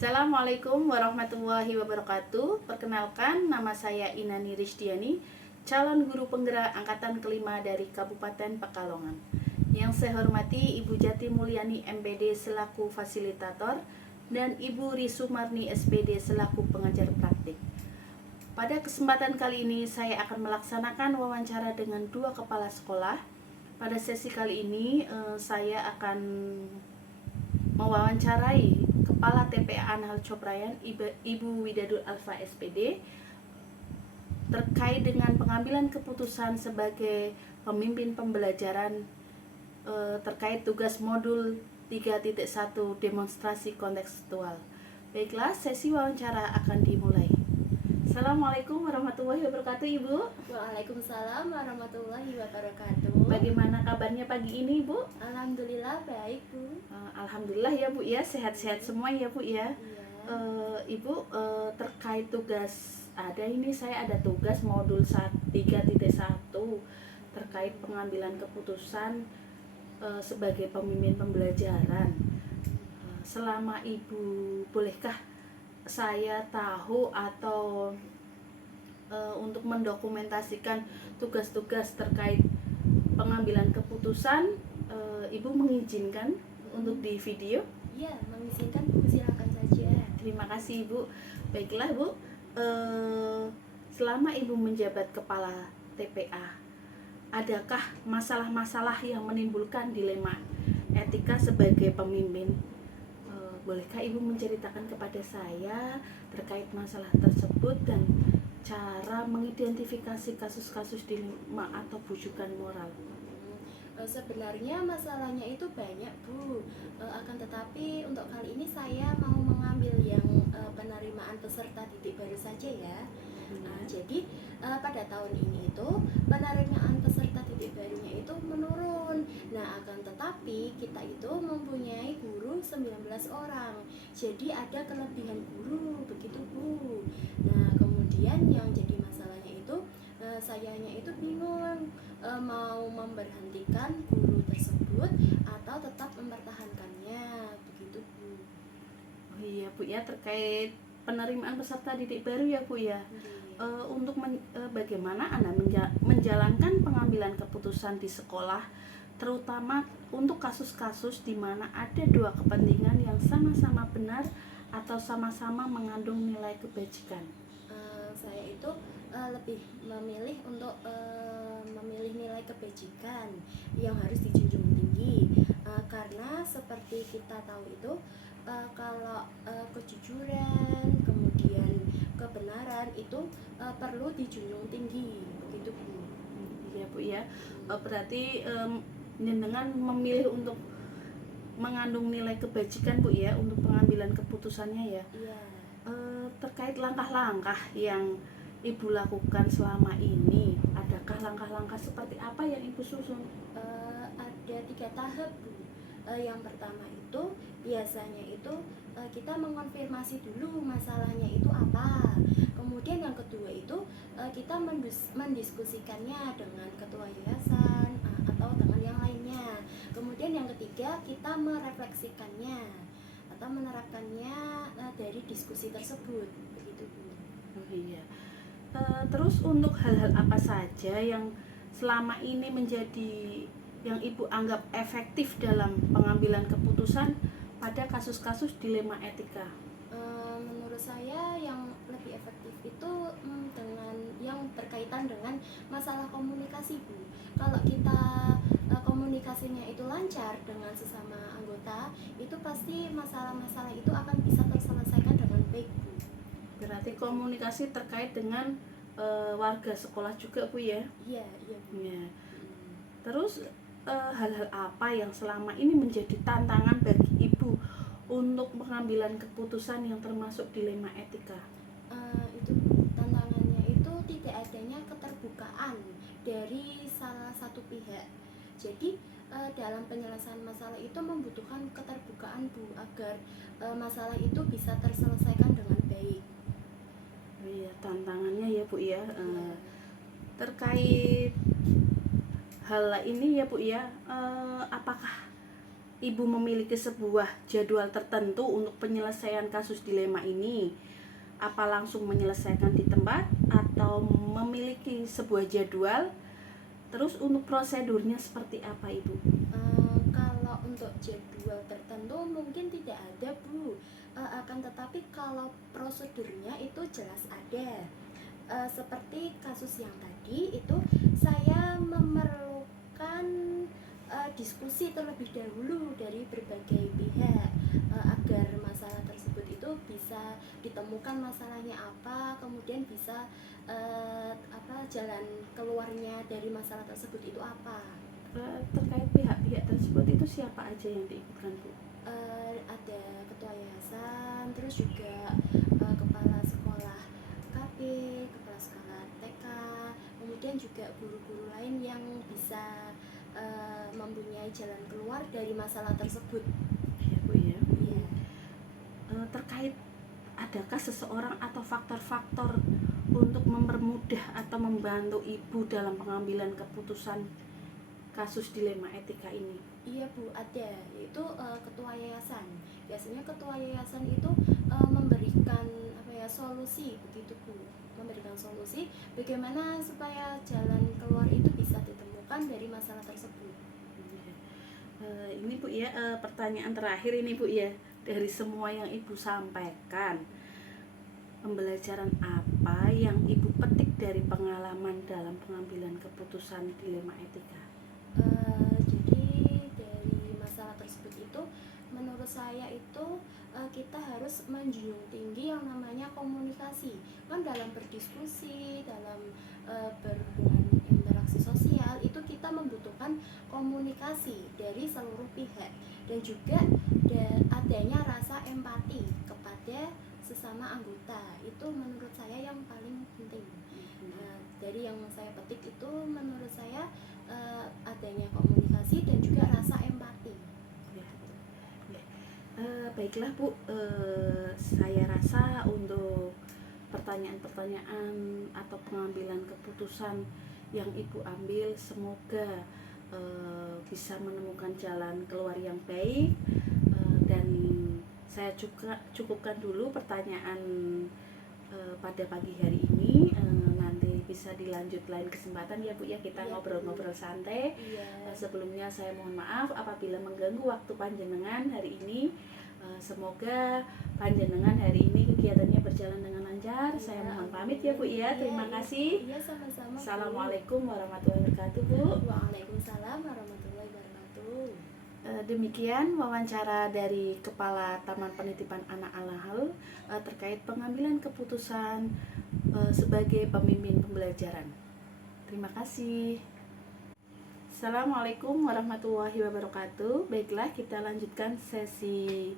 Assalamualaikum warahmatullahi wabarakatuh. Perkenalkan, nama saya Inani Rizdiani, calon guru penggerak angkatan kelima dari Kabupaten Pekalongan. Yang saya hormati Ibu Jati Mulyani MPD selaku fasilitator dan Ibu Risumarni SPD selaku pengajar praktik. Pada kesempatan kali ini saya akan melaksanakan wawancara dengan dua kepala sekolah. Pada sesi kali ini saya akan mewawancarai Kepala TPA Anhal Coprayan Ibu Widadul Alfa SPD terkait dengan pengambilan keputusan sebagai pemimpin pembelajaran terkait tugas modul 3.1 demonstrasi kontekstual. Baiklah, sesi wawancara akan dimulai. Assalamualaikum warahmatullahi wabarakatuh, Ibu. Waalaikumsalam warahmatullahi wabarakatuh. Bagaimana kabarnya pagi ini, Bu? Alhamdulillah baik, Bu. Alhamdulillah ya, Bu ya, sehat-sehat semua ya, Bu ya. Iya. Ibu, terkait tugas, saya ada tugas modul 3.1 terkait pengambilan keputusan sebagai pemimpin pembelajaran. Selama Ibu, bolehkah saya tahu atau untuk mendokumentasikan tugas-tugas terkait pengambilan keputusan, Ibu mengizinkan untuk di video? Iya, mengizinkan, Bu, silakan saja. Terima kasih, Ibu. Baiklah, Bu, selama Ibu menjabat kepala TPA, adakah masalah-masalah yang menimbulkan dilema etika sebagai pemimpin? Bolehkah Ibu menceritakan kepada saya terkait masalah tersebut dan cara mengidentifikasi kasus-kasus dilema atau bujukan moral? Sebenarnya masalahnya itu banyak, Bu. Akan tetapi untuk kali ini saya mau mengambil yang penerimaan peserta didik baru saja ya. Jadi pada tahun ini itu penerimaan peserta didik barunya itu menurun. Nah, akan tetapi kita itu mempunyai guru 19 orang. Jadi ada kelebihan guru, begitu, Bu. Nah, kemudian yang jadi masalahnya itu sayanya itu bingung mau memberhentikan guru tersebut atau tetap mempertahankannya, begitu, Bu. Oh iya, Bu ya, terkait penerimaan peserta didik baru ya, Bu ya. Untuk bagaimana Anda menjalankan pengambilan keputusan di sekolah, terutama untuk kasus-kasus di mana ada dua kepentingan yang sama-sama benar atau sama-sama mengandung nilai kebajikan? Saya itu lebih memilih untuk memilih nilai kebajikan yang harus dijunjung tinggi, karena seperti kita tahu itu kalau kejujuran kemudian kebenaran itu perlu dijunjung tinggi, begitu, Bu. Iya, Bu ya. Berarti dengan memilih untuk mengandung nilai kebajikan, Bu ya, untuk pengambilan keputusannya ya. Iya. Terkait langkah-langkah yang Ibu lakukan selama ini, adakah langkah-langkah seperti apa yang Ibu susun? Ada 3 tahap, Bu. Yang pertama itu biasanya itu kita mengonfirmasi dulu masalahnya itu apa. Kemudian yang kedua itu kita mendiskusikannya dengan ketua yayasan atau dengan yang lainnya. Kemudian yang ketiga kita merefleksikannya atau menerapkannya dari diskusi tersebut, begitu, Bu. Oh iya. Terus untuk hal-hal apa saja yang selama ini menjadi yang Ibu anggap efektif dalam pengambilan keputusan pada kasus-kasus dilema etika? Menurut saya yang lebih efektif itu dengan yang berkaitan dengan masalah komunikasi, Bu. Kalau kita komunikasinya itu lancar dengan sesama anggota, itu pasti masalah-masalah itu akan bisa terselesaikan dengan baik, Bu. Berarti komunikasi terkait dengan warga sekolah juga, Bu ya? Iya, iya, Bu. Ya. Terus hal-hal apa yang selama ini menjadi tantangan bagi Ibu untuk pengambilan keputusan yang termasuk dilema etika? Itu tantangannya itu tidak adanya keterbukaan dari salah satu pihak. Jadi dalam penyelesaian masalah itu membutuhkan keterbukaan, Bu, agar masalah itu bisa terselesaikan dengan baik. Oh iya, tantangannya ya, Bu ya. Terkait hal ini ya, Bu ya, apakah Ibu memiliki sebuah jadwal tertentu untuk penyelesaian kasus dilema ini? Apa langsung menyelesaikan di tempat atau memiliki sebuah jadwal? Terus untuk prosedurnya seperti apa, Ibu? Kalau untuk jadwal tertentu mungkin tidak ada, Bu. Akan tetapi kalau prosedurnya itu jelas ada. Seperti kasus yang tadi itu saya memerlukan diskusi terlebih dahulu dari berbagai pihak agar masalah tersebut itu bisa ditemukan masalahnya apa, kemudian bisa jalan keluarnya dari masalah tersebut itu apa. Terkait pihak-pihak tersebut itu siapa aja yang diikutkan, Bu? Ada ketua yayasan, terus juga kepala sekolah KP, kepala sekolah TK, kemudian juga guru-guru lain yang bisa mempunyai jalan keluar dari masalah tersebut. Ya, Bu ya. Iya. Terkait adakah seseorang atau faktor-faktor untuk mempermudah atau membantu Ibu dalam pengambilan keputusan kasus dilema etika ini? Iya, Bu, ada, yaitu ketua yayasan. Biasanya ketua yayasan itu memberikan solusi, begitu, Bu. Memberikan solusi bagaimana supaya jalan keluar itu bisa ditemukan dari masalah tersebut. Ini Bu ya, pertanyaan terakhir ini Bu ya, dari semua yang Ibu sampaikan, pembelajaran apa yang Ibu petik dari pengalaman dalam pengambilan keputusan dilema etika? Jadi dari masalah tersebut itu menurut saya itu kita harus menjunjung tinggi yang namanya komunikasi. Kan dalam berdiskusi, dalam berhubungan interaksi sosial itu kita membutuhkan komunikasi dari seluruh pihak dan juga adanya rasa empati kepada sesama anggota. Itu menurut saya yang paling penting. Dari yang saya petik itu menurut saya adanya komunikasi dan juga rasa empati. Ya. Baiklah Bu, saya rasa untuk pertanyaan-pertanyaan atau pengambilan keputusan yang Ibu ambil semoga bisa menemukan jalan keluar yang baik, dan saya cukupkan dulu pertanyaan pada pagi hari ini. Nanti bisa dilanjut lain kesempatan ya Bu ya, kita Iya, ngobrol-ngobrol santai. Iya. Sebelumnya saya mohon maaf apabila mengganggu waktu panjenengan hari ini. Semoga panjenengan hari ini kegiatannya berjalan dengan lancar. Iya, Saya mohon pamit ya Bu ya. Terima Iya, kasih. Iya, sama-sama, Bu. Assalamualaikum warahmatullahi wabarakatuh Bu. Waalaikumsalam warahmatullahi wabarakatuh. Demikian wawancara dari Kepala Taman Penitipan Anak Al-Hal terkait pengambilan keputusan sebagai pemimpin pembelajaran. Terima kasih. Assalamualaikum warahmatullahi wabarakatuh. Baiklah, kita lanjutkan sesi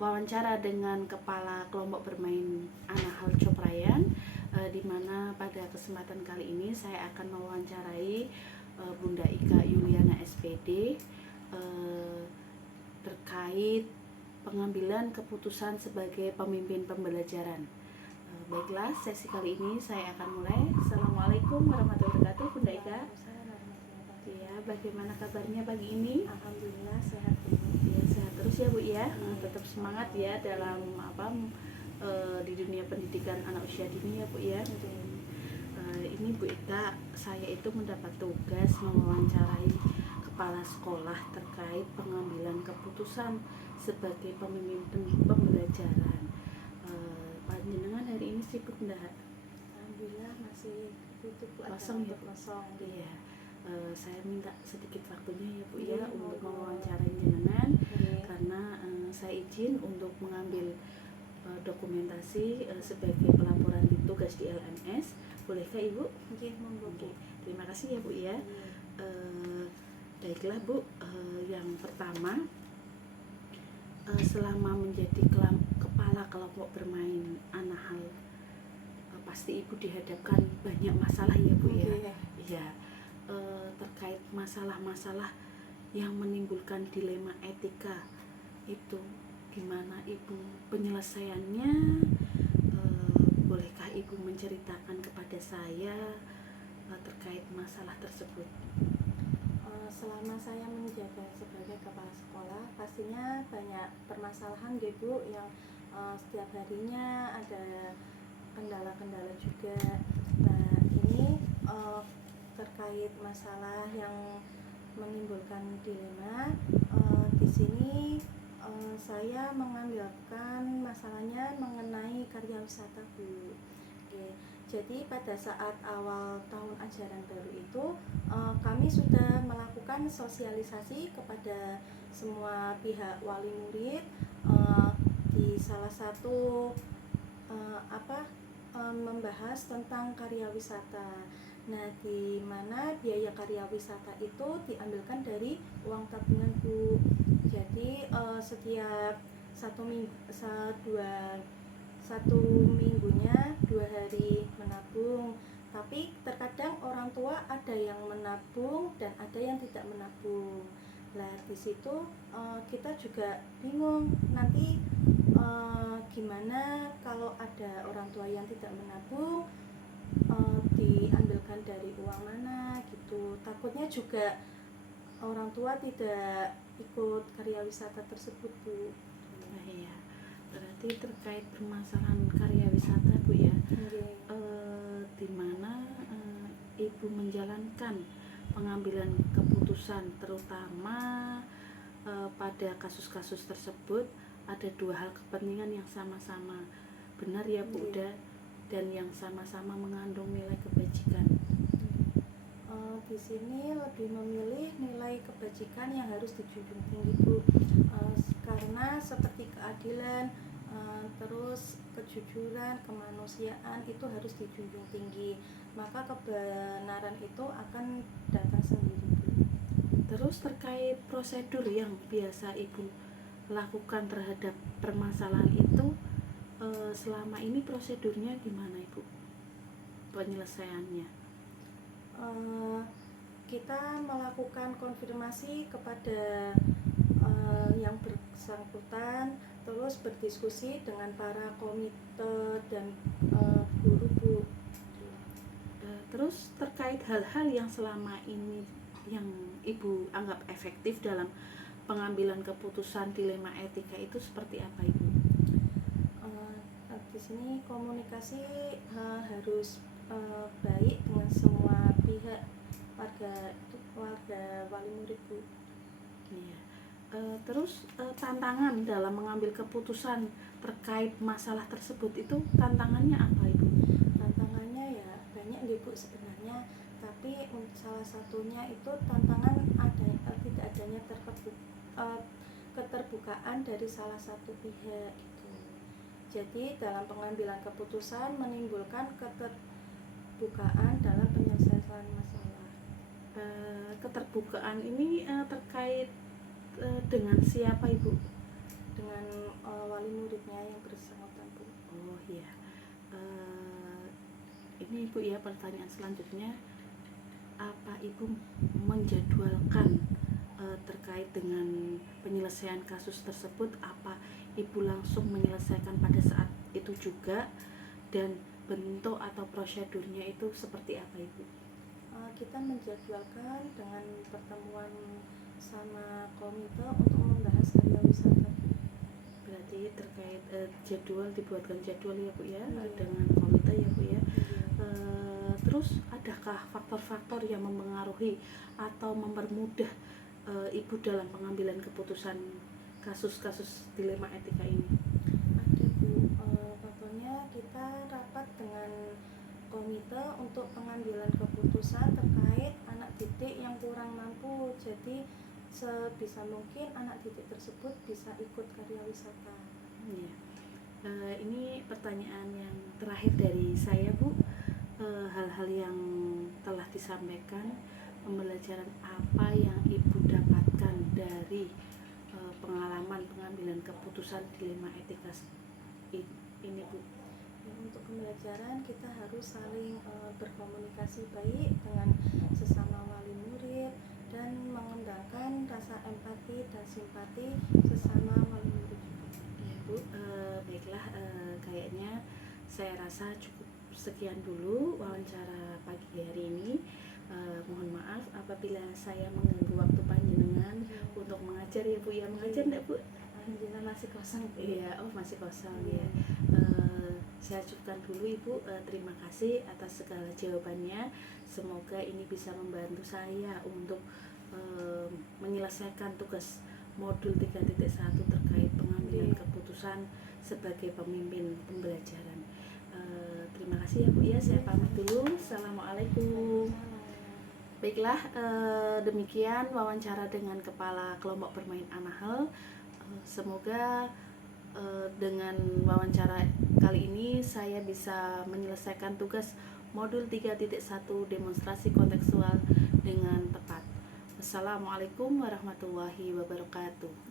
wawancara dengan Kepala Kelompok Bermain Anak Hal Coprayan, di mana pada kesempatan kali ini saya akan mewawancarai Bunda Ika Yuliana SPD terkait pengambilan keputusan sebagai pemimpin pembelajaran. Baiklah, sesi kali ini saya akan mulai. Assalamualaikum warahmatullahi wabarakatuh, Bunda Ika. Ya, bagaimana kabarnya pagi ini? Alhamdulillah sehat, Bu. Ya, sehat terus ya Bu ya. Tetap semangat ya dalam di dunia pendidikan anak usia dini ya Bu ya. Ini Bu Ika, saya itu mendapat tugas mewawancarai kepala sekolah terkait pengambilan keputusan sebagai pemimpin pembelajaran. Panjenengan hari ini sibuk enggak? Alhamdulillah masih butuh, Bu. Kosong ya, Bu? Kosong. Iya. Saya minta sedikit waktunya ya Bu ya Iya, untuk monggo. mewawancarai jenengan, Iya. karena saya izin untuk mengambil dokumentasi sebagai pelaporan tugas di LMS. Bolehkah Ibu? Nggih, monggo, Bu. Terima kasih ya Bu ya. Iya. Baiklah Bu, yang pertama, selama menjadi kepala kelompok bermain anak hal, pasti Ibu dihadapkan banyak masalah ya Bu ya. Iya. Iya. Terkait masalah-masalah yang menimbulkan dilema etika itu gimana Ibu penyelesaiannya? Bolehkah Ibu menceritakan kepada saya terkait masalah tersebut? Selama saya menjabat sebagai kepala sekolah, pastinya banyak permasalahan deh Bu, yang setiap harinya ada kendala-kendala juga. Nah, ini terkait masalah yang menimbulkan dilema. Di sini saya mengambilkan masalahnya mengenai karya wisata Bu. Oke. Jadi pada saat awal tahun ajaran baru itu kami sudah melakukan sosialisasi kepada semua pihak wali murid di salah satu membahas tentang karya wisata. Nah, di mana biaya karya wisata itu diambilkan dari uang tabungan Bu. Jadi setiap satu minggunya 2 hari menabung. Tapi terkadang orang tua ada yang menabung dan ada yang tidak menabung. Nah, di situ kita juga bingung nanti gimana kalau ada orang tua yang tidak menabung, diambilkan dari uang mana gitu. Takutnya juga orang tua tidak ikut karya wisata tersebut Bu. Nah, iya. Berarti terkait permasalahan karya wisata Bu ya, di mana Ibu menjalankan pengambilan keputusan, terutama pada kasus-kasus tersebut ada dua hal kepentingan yang sama-sama benar ya Bu dan yang sama-sama mengandung nilai kebajikan. Di sini lebih memilih nilai kebajikan yang harus dijunjung tinggi Bu, karena seperti keadilan, terus kejujuran, kemanusiaan itu harus dijunjung tinggi, maka kebenaran itu akan datang sendiri Bu. Terus terkait prosedur yang biasa Ibu lakukan terhadap permasalahan itu, selama ini prosedurnya gimana Ibu penyelesaiannya? Kita melakukan konfirmasi kepada yang bersangkutan, terus berdiskusi dengan para komite dan guru Bu. Terus terkait hal-hal yang selama ini yang Ibu anggap efektif dalam pengambilan keputusan dilema etika itu seperti apa Ibu? Di sini komunikasi harus baik dengan semua pihak, warga wali murid Bu. Iya. Terus tantangan dalam mengambil keputusan terkait masalah tersebut itu tantangannya apa Ibu? Tantangannya ya banyak nih Bu sebenarnya, tapi salah satunya itu tantangan tidak adanya keterbukaan dari salah satu pihak gitu. Jadi dalam pengambilan keputusan menimbulkan keterbukaan dalam penyelesaian masalah. Keterbukaan ini terkait dengan siapa Ibu? Dengan wali muridnya yang bersangkutan Bu. Oh iya. Ini Ibu ya, pertanyaan selanjutnya, apa Ibu menjadwalkan terkait dengan penyelesaian kasus tersebut? Apa Ibu langsung menyelesaikan pada saat itu juga, dan bentuk atau prosedurnya itu seperti apa Ibu? Kita menjadwalkan dengan pertemuan sama komite untuk membahas karya wisata. Berarti terkait jadwal, dibuatkan jadwal ya Bu ya, Iya. dengan komite ya Bu ya. Iya. Terus adakah faktor-faktor yang mempengaruhi atau mempermudah Ibu dalam pengambilan keputusan kasus-kasus dilema etika ini? Ada Bu, contohnya kita rapat dengan komite untuk pengambilan keputusan terkait anak didik yang kurang mampu. Jadi sebisa mungkin anak didik tersebut bisa ikut karya wisata. Iya. Ini pertanyaan yang terakhir dari saya Bu. Hal-hal yang telah disampaikan, pembelajaran apa yang Ibu dapatkan dari pengalaman pengambilan keputusan dilema etika ini Bu? Untuk pembelajaran kita harus saling berkomunikasi baik dengan sesama wali murid dan mengembangkan rasa empati dan simpati sesama wali murid juga. Ya Bu, baiklah, kayaknya saya rasa cukup sekian dulu wawancara pagi hari ini. Mohon maaf apabila apabila saya mengganggu waktu panjenengan untuk mengajar ya Bu ya. Mengajar enggak Bu? Panjenengan masih kosong. Iya, oh masih kosong ya. Saya cukupkan dulu Ibu. Terima kasih atas segala jawabannya. Semoga ini bisa membantu saya untuk menyelesaikan tugas modul 3.1 terkait pengambilan keputusan sebagai pemimpin pembelajaran. Terima kasih ya Bu ya. Saya pamit dulu. Assalamualaikum. Baiklah, demikian wawancara dengan Kepala Kelompok Bermain Anahel. Semoga dengan wawancara kali ini saya bisa menyelesaikan tugas modul 3.1 demonstrasi kontekstual dengan tepat. Wassalamualaikum warahmatullahi wabarakatuh.